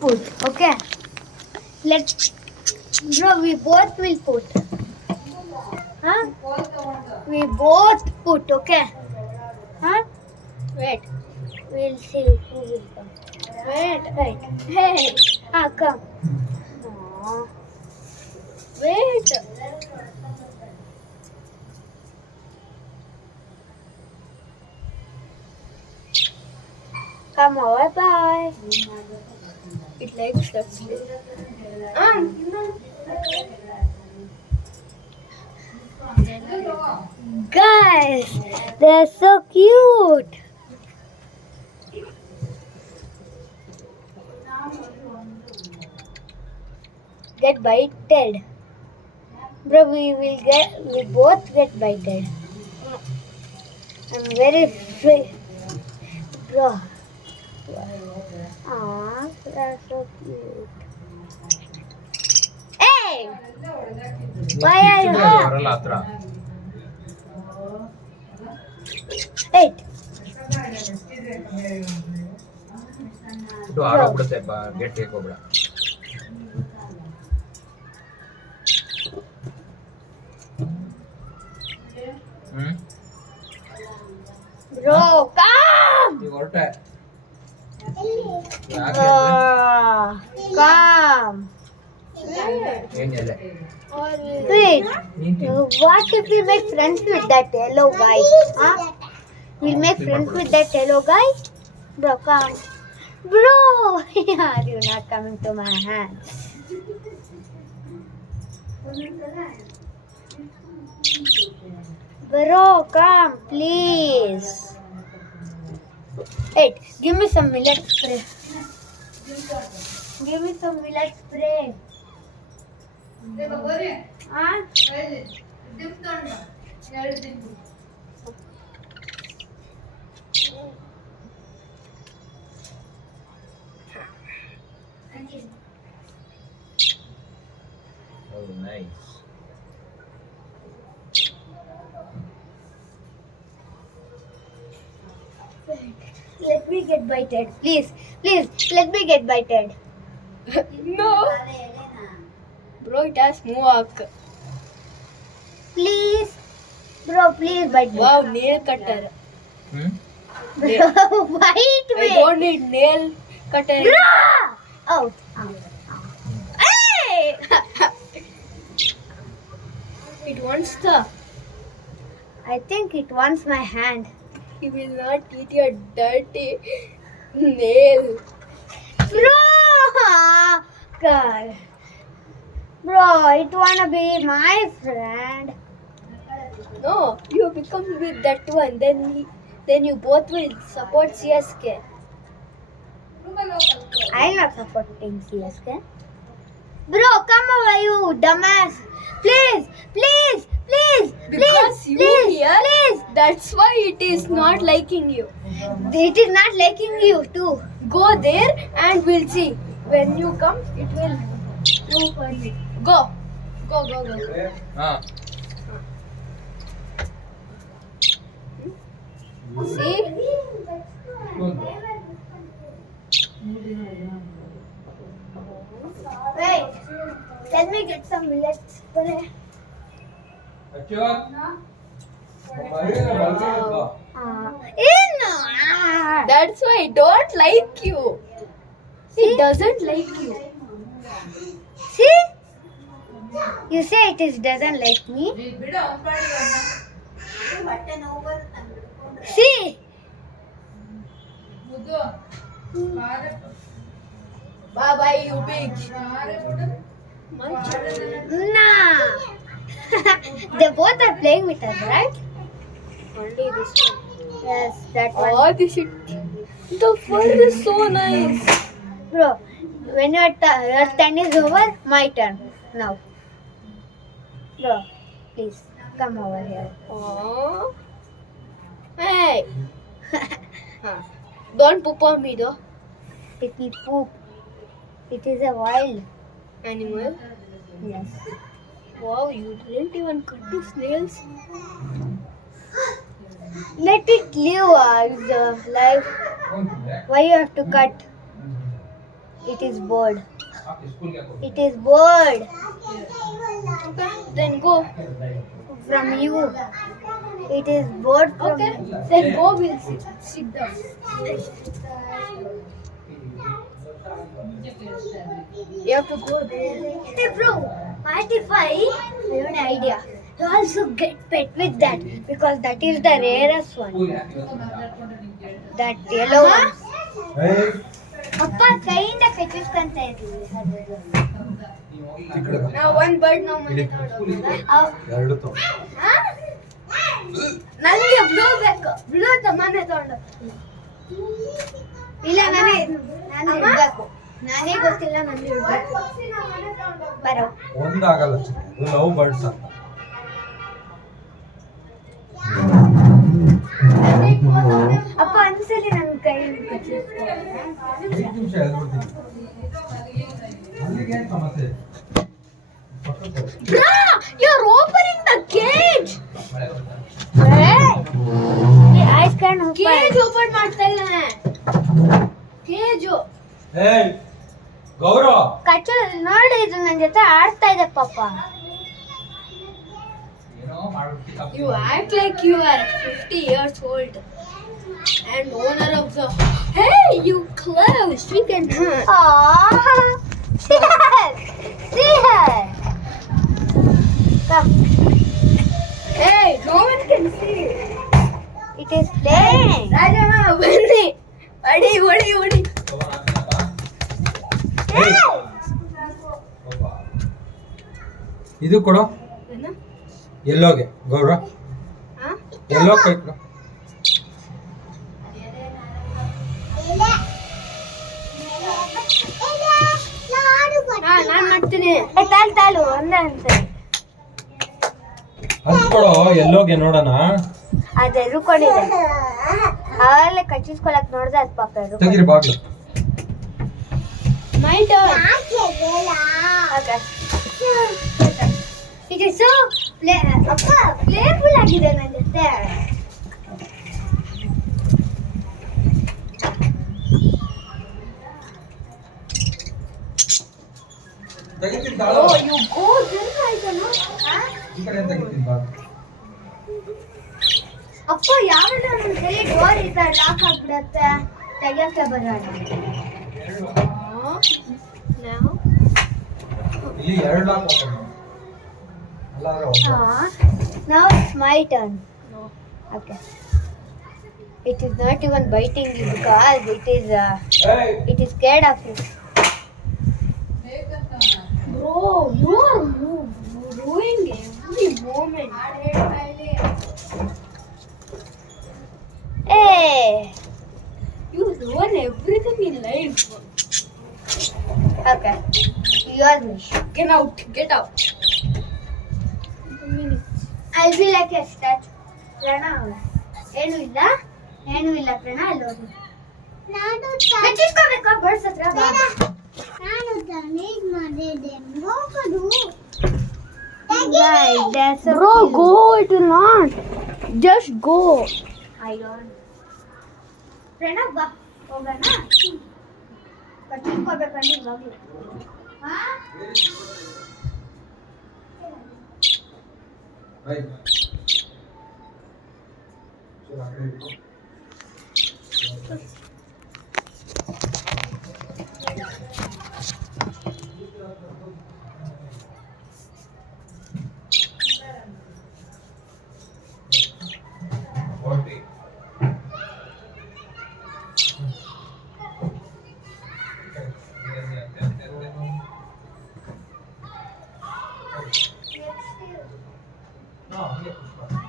Put. Okay. Let's. Bro, we both will put. Huh? We both put. Okay. Huh? Wait. We'll see who will come. Wait. Hey. Come. Aw. Wait. Come over. Bye. It likes that. Guys, they're so cute. Get bited. Bro, we both get bited. I'm very free. Bro. Aw, they're so cute. Hey! Why are you ಬರಲ್ಲ ಹತ್ರ Wait. ಇದು ಆರೋಗ್ಬಿಡುತ್ತೆ gate ಹೋಗ್ಬೇಡ Bro, come! ಈಗ ಹೊರಟೆ Come. ಏನಿಲ್ಲ Wait. What if we make friends with that yellow guy? Huh? We'll make friends with that yellow guy? Bro, come. Bro, are you not coming to my hand? Bro, come, please. Wait, give me some millet spray. Give me some millet spray. Huh? Oh, nice. Let me get bited. Please, let me get bited. No. Bro, it has mohawk. Please. Bro, please bite me. Wow, nail cutter. Bro, bite me. I don't need nail cutter. Bro! Oh. Hey! It wants the... I think it wants my hand. He will not eat your dirty nail. Bro! God. Bro, it wanna be my friend. No, you become with that one. Then you both will support CSK. I'm not supporting CSK. Bro, come over, you dumbass. Please. Because you here, please. That's why it is not liking you. It is not liking you too. Go there and we'll see. When you come, it will do for you. Go. See? Wait. Let me get some millet spray. That's why I don't like you. See? It doesn't like you. See? You say doesn't like me. See? Bye, you bitch. Nah. They both are playing with us, right? Only this one. Yes, that one. Oh, this shit. The fur is so nice. Bro, when your turn is over, my turn. Now. Bro, please, come over here. Oh. Hey. Don't poop on me, though. It will poop. It is a wild animal. Yes. Wow, you didn't even cut its nails. Let it live its life. Why you have to cut? It is bird. ಸ್ಕೂಲ್ಗೆ ಹಾಕೋ. It is bird. Then go. From you. It is bird from Okay. you. Then go. We'll sit down. You have to go there. Hey bro, what if I have an idea? You also get pet with that because that is the rarest one. ಸ್ಕೂಲ್ಗೆ ಹಾಕಿ ಇವತ್ತು. That yellow one. ಏಯ್, ಅಪ್ಪ ಕೈಯಿಂದ ಕಚ್ಚಿಸ್ಕೊಂತ ಇದ್ದೀವಿ. ಈ ಕಡೆ ಬಾ. Now one bird now ಇಲ್ಲಿ. ಎರಡು ತಗೋ. ನನಗೆ ಬ್ಲೂ ಬೇಕು. ಬ್ಲೂ ತಮ್ಮನೆ ತಗೊಂಡು. ಇಲ್ಲ ನಾನು ಇಡ್ಬೇಕು. ನಾನೇ ಗೊತ್ತಿಲ್ಲ ನಾನು ಇಡ್ಬೇಕು. ಬರೋ. ಒಂದಾಗಲ್ಲ ಚಿಕ್ಕ. ಇದು ಲವ್ ಬರ್ಡ್ಸ್ ಅಂತ. ಅಪ್ಪ ಅನ್ಸಲಿ ನನ್ನ ಕೈ ಕಚ್ಚಿಸ್ಕೊ. 5 ನಿಮಿಷ ಎದ್ಬಿಡ್ತೀನಿ. ಅಲ್ಲಿಗೆ ಏನ್ ಸಮಸ್ಯೆ? ಪಕ್ಕಕ್ಕೆ ಹೋಗು. Bro, you're opening the cage. ಮಳೆ ಬರ್ತಾ. ಐಸ್ ಕ್ಯಾನ್ Cage open ಮಾಡ್ತಾ ಇದ್ದಾನೆ. Cage. ಏಯ್, ಗೌರವ್. ಕಚ್ಚು ನೋಡಿ ಇದು ನನ್ನ ಜೊತೆ ಆಡ್ತಾ ಇದೆ ಪಾಪ. ಏನೋ ಮಾಡ್ಬಿಟ್ಟು You act like you are 50 years old and owner of the. Hey, you close. We can. Aww. See her. See her. Come. Hey, no one can see. It is playing. Rajana, ಬನ್ನಿ. Odi. ಏಯ್, ಇದು ಕೊಡು. ಎಲ್ಲೋಗೆ ಗೌರವ್. ಎಲ್ಲೋ ಕೈ ಕೊಡು. ನಾನು ಮಾಡ್ತೀನಿ. ತಾಳು ಒಂದೇ ಅನ್ಸರಿ. ಅದು ಕೊಡು ಎಲ್ಲೋಗೆ ನೋಡೋಣ. ಅದು ಎರ್ಕೊಂಡಿದೆ. ಅವಾಗಲೇ ಕಚ್ಚಿಸ್ಕೊಳಕ್ ನೋಡ್ದೆ ಅದು ಪಾಪ ಎರ್ಕೊಂಡು. ತೆಗೀರಿ ಬಾಗ್ಲು. My turn. Okay. It is so ಅಪ್ಪ ಪ್ಲೇಫುಲ್ ಆಗಿದೆ ನನ್ನ ಜೊತೆ. ತೆಗಿತೀನಿ ತಾಳು. Oh, you go then ಆಯ್ತನು. ಈ ಕಡೆ ತೆಗಿತೀನಿ ಬಾಗ್ಲು. ಅಪ್ಪ ಯಾವಾಗ ಒಂದ್ಸಲಿ ಡೋರ್ ಈ ತರ ಲಾಕ್ ಆಗ್ಬಿಡತ್ತೆ ತೆಗಿಯಕ್ಕೆ ಬರೋಣ. Now. ಇಲ್ಲಿ ಎರಡು ಲಾಕ್ ಓಪನ್ ಮಾಡು. ಅಲ್ಲಾದ್ರೆ ಒಂದು. Now it's my turn. No. Okay. It is not even biting you because ಏಯ್, it is scared of you. Bro, you are ruining every moment. Hey. You ruin everything in life. Okay. Your wish. Get out. Get out. I'll be like a statue. ಪ್ರಣಾ ಏನು ಇಲ್ಲ ಪ್ರಣಾ ಅಲ್ಲಿ ಹೋಗಿ ಕಚ್ಚಿಸ್ಕೋಬೇಕಾ birds ಹತ್ರ ಬಾ. Bro, go. It will not. Just go. I don't. ಪ್ರಣಾ ಬಾ ಹೋಗೋಣ. ಕಚ್ಚಿಸ್ಕೋಬೇಕಂದ್ರೆ ಇವಾಗಲೂ. ಹಾ ರೈಟ್. ಚಲೋ ಆ ಕಡೆ ಇಟ್ಕೊ. ಹೊರಟಿ. ಹಾ, ಹೀಗೆ push ಮಾಡು.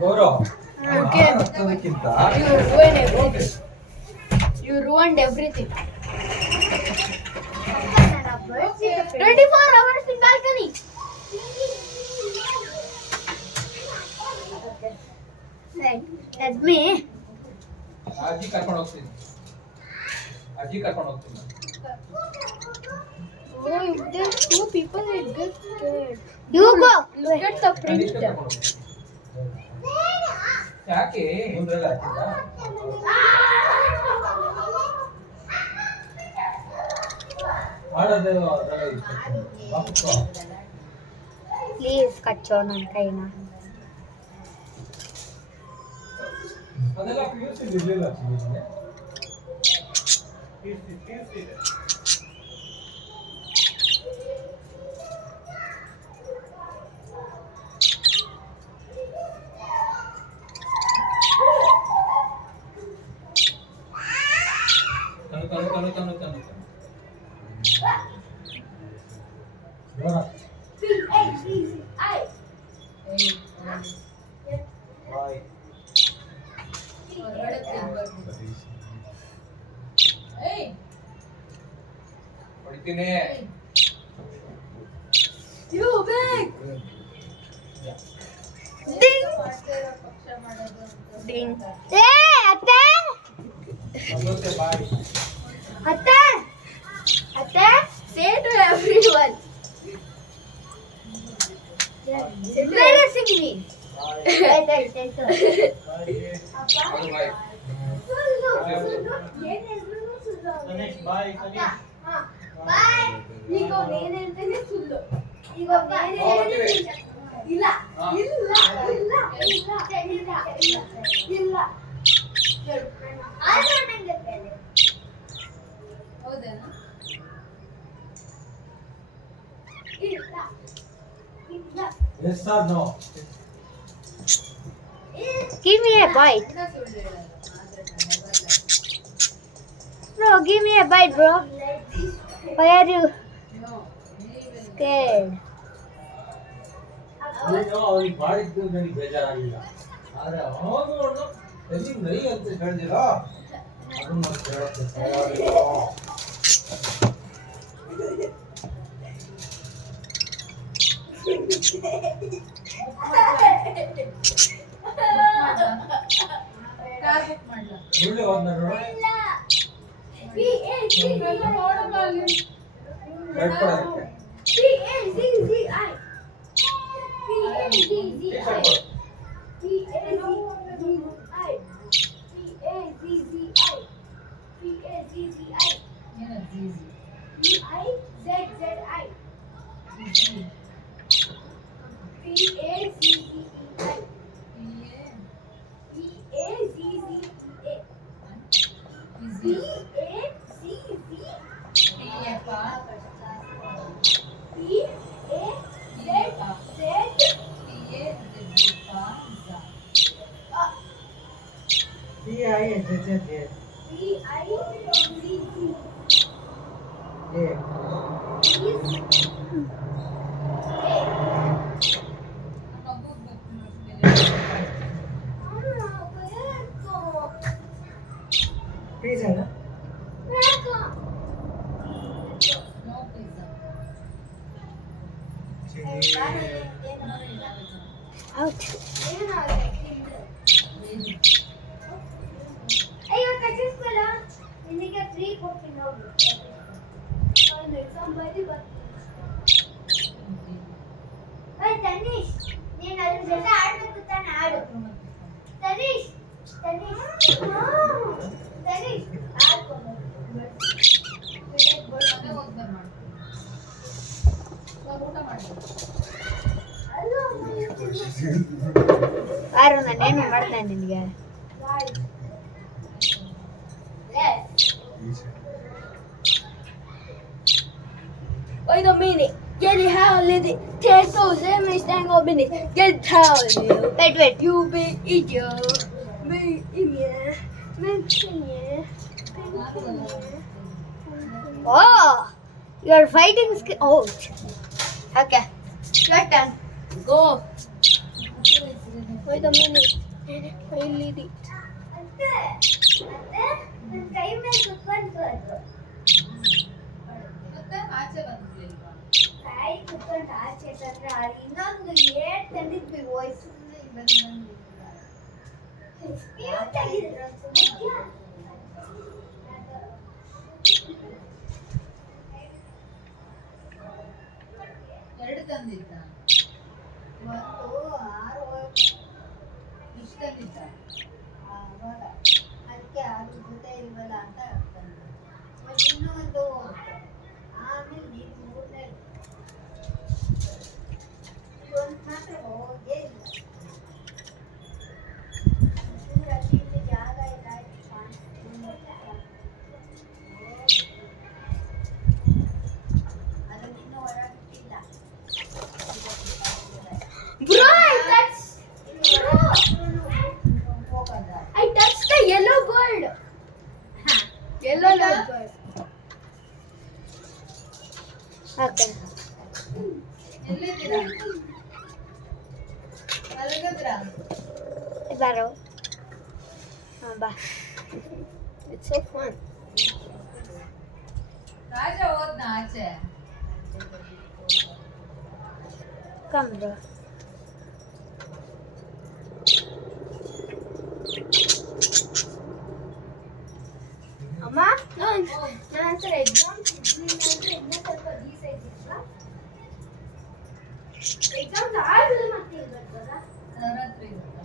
ಗೌರವ್. Okay. ಅದಕ್ಕಿಂತ You ruined everything. You ruined everything. 24 hours in balcony. Right. That's me. ಅಜ್ಜಿ ಕರ್ಕೊಂಡು ಹೋಗ್ತೀನಿ. Oh, if there's two people, I get scared. You go. Look at the print. ಕನಿಷ್ಠ ತಗೊಂಡು. ಯಾಕೆ ಮುಂದ್ರೆಲ್ಲ ಹಾಕಿದ್ರಾ? ಮಾಡೋದು ಅದೆಲ್ಲ ಇತ್ತು. ವಾಪಸ್ಸು. ಪ್ಲೀಸ್ ಕಚ್ಚೋ ನನ್ನ ಕೈನ. ಅದೆಲ್ಲ PUC ಇರ್ಲಿಲ್ಲ ಸುಮ್ಮನೆ. ತನು ಜೋರ. ಬಾಯ್. ಹೊಡಿತೀನಿ. You big. ಡಿಂಗ್. ಏ ಅತ್ತೆ ಮತ್ತೆ ಬಾಯ್. ಅತ್ತೆ ಅತ್ತೆ. Say to everyone. Embarrassing me. Wait. ಅದು ಬಾಯ್. ಗಣೇಶ್ ಬಾಯ್ ಗಣೇಶ್. ಬಾಯ್. ಈಗ ಏನೇಂತಾನೆ ಸುಳ್ಳು. ಈಗ ಇಲ್ಲ ಹಾ. ಇಲ್ಲ ಇಲ್ಲ ಇಲ್ಲ ಇಲ್ಲ. ಹೌದೇನಾ? Yes or no? Give me a bite. Bro, give me a bite, bro. Why are you scared? ನೀನು ಅವ್ರಿಗೆ ಮಾಡಿದ್ದು ನನಗೆ ಬೇಜಾರಾಗಿಲ್ಲ, ಆದ್ರೆ ಅವನು ಎಲ್ಲಿ ನೈ ಅಂತ ಹೇಳಿದಿರ ಅದನ್ನ ಮತ್ತೆ ಹೇಳಕ್ಕೆ ತಯಾರಿಲ್ಲ. ಒಳ್ಳೆ ಹೋದ್ನ ನೋಡು. ರೆಡ್ ಕೊಡೋದಕ್ಕೆ. Pizza, Ouch. ಅಯ್ಯೋ ಕಚ್ಚಿಸ್ಕೊಲ್ಲ ನಿನಗೆ ಫ್ರೀ ಕೊಡ್ತೀನಿ ಹೋಗು ಅವ್ನು ಎಕ್ಸಾಮ್ ಬರೀ ಬರ್ತೀನಿ ತನೀಶ್ ನೀನು ಅದ್ರ ಜೊತೆ ಆಡ್ಬೇಕು ತಾನೆ ಆಡು ತನೀಶ್ ತನೀಶ್ ತನೀಶ್ ಆಡ್ಕೊಂಡು ಯಾರು ನಾನೇನು ಮಾಡ್ದೆ ನಿನಗೆ? Wait a minute. Get it how little. Take those lemons stand up in it. Get it how little. Wait. You big idiot. Big idiot. Big idiot. Oh, you're fighting. Oh, okay. Your turn. Go. Wait a minute. I need it. ಕೈ ಮೇಲೆ ಕುತ್ಕೊಂಡು ಕೈ ಕುತ್ಕೊಂಡು ಆಚೆ ತಂದ್ರೆ ಇನ್ನೊಂದು eight ತಂದಿದ್ವಿ voice ಎರಡು ತಂದಿದ್ದ ಒಂದು 6 ಇಷ್ಟು ತಂದಿದ್ದ ಆವಾಗ ಅದಕ್ಕೆ 6 ಜೊತೆ ಇಲ್ವಲ್ಲ ಅಂತ ತಂದೆ ಮತ್ತೆ ಇನ್ನೂ ಒಂದು ಹೋಗುತ್ತೆ ಆಮೇಲೆ ನೀನು ಮೂರನೇ ಒಂದು ಮಾತ್ರ ಹೋಗೇ ಇಲ್ಲ ಇಲ್ಲಿ ಜಾಗ ಇಲ್ಲ ಅದನ್ನ ಇನ್ನೂ ಹೊರಬಿಟ್ಟಿಲ್ಲ Bro, I touched the yellow gold. Yellow gold. Okay. ಎಲ್ಲಿದ್ದೀರಾ ಮಲಗಿದ್ರಾ Baro. Ba. It's so fun. ರಾಜ ಹೋದ್ನ ಆಚೆ Come, bro. ಅಮ್ಮ ನಾನು ಎಕ್ಸಾಮ್ಸ್ ಇನ್ನ ಸ್ವಲ್ಪ ದೀಸ ಇದೆಯಲ್ಲ ಎಕ್ಸಾಮ್ಸ್ ಆದ್ಮೇಲೆ ಮತ್ತೆ ಇಲ್ಲಿ ಬರ್ತದಾ ನವರಾತ್ರಿ ಇರುತ್ತಾ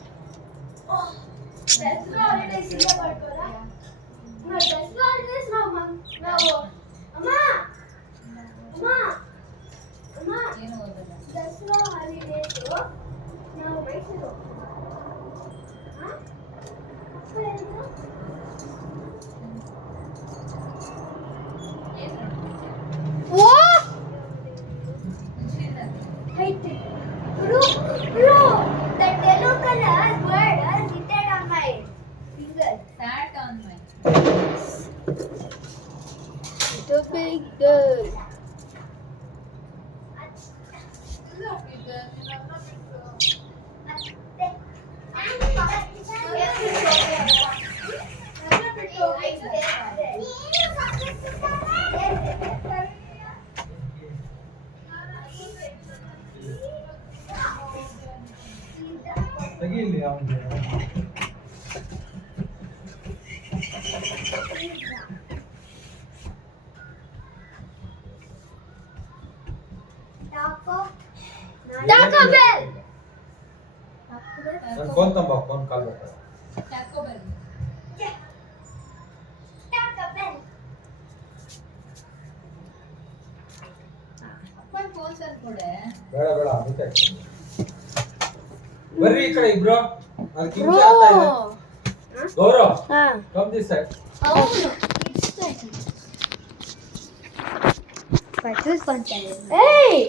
ದಸರಾ ಹಾಲಿಡೇಸ್ ಇಲ್ಲ ಬರ್ತದಾ ದಸರಾ ಹಾಲಿಡೇಸ್ ನಾವು ಅಮ್ಮ ಅಮ್ಮ ಅಮ್ಮ ಏನು ಓದಲ್ಲ ದಸರಾ ಹಾಲಿಡೇಸ್ ನಾವು ಮೈಸೂರು ಹೋಗ್ತೀವಿ ಹಾ ಅಪ್ಪ ಹೇಳಿದ್ರು ಏನು ಓ Srinagar Wait, bro, that yellow color bird knitted on my finger. sat on my It's a big girl. ತೆಗೀಲಿ ಅವನಿಗೆ Taco Bell. ನನ್ನ ಫೋನ್ ತಂಬ ಫೋನ್ ಕಾಲ್ ಬರ್ತಾರೆ ಟ್ಯಾಕೋ ಬೆಲ್ Taco Bell. ಅಪ್ಪನ ಫೋನ್ ತಂದು ಕೊಡೆ ಬೇಡ ಬೇಡ ಅದಕ್ಕೆ ಬರ್ರಿ ಈ ಕಡೆ ಇಬ್ರು ಅದಕ್ಕೆ ಹಿಂಸೆ ಆಗ್ತಾ ಇದೆ ಗೌರವ್ ಹಾ ಕಮ್ ದಿಸ್ ಸೈಡ್ ಹೌದು ಪೆಟ್ರೋಲ್ ಬಂತ ಏಯ್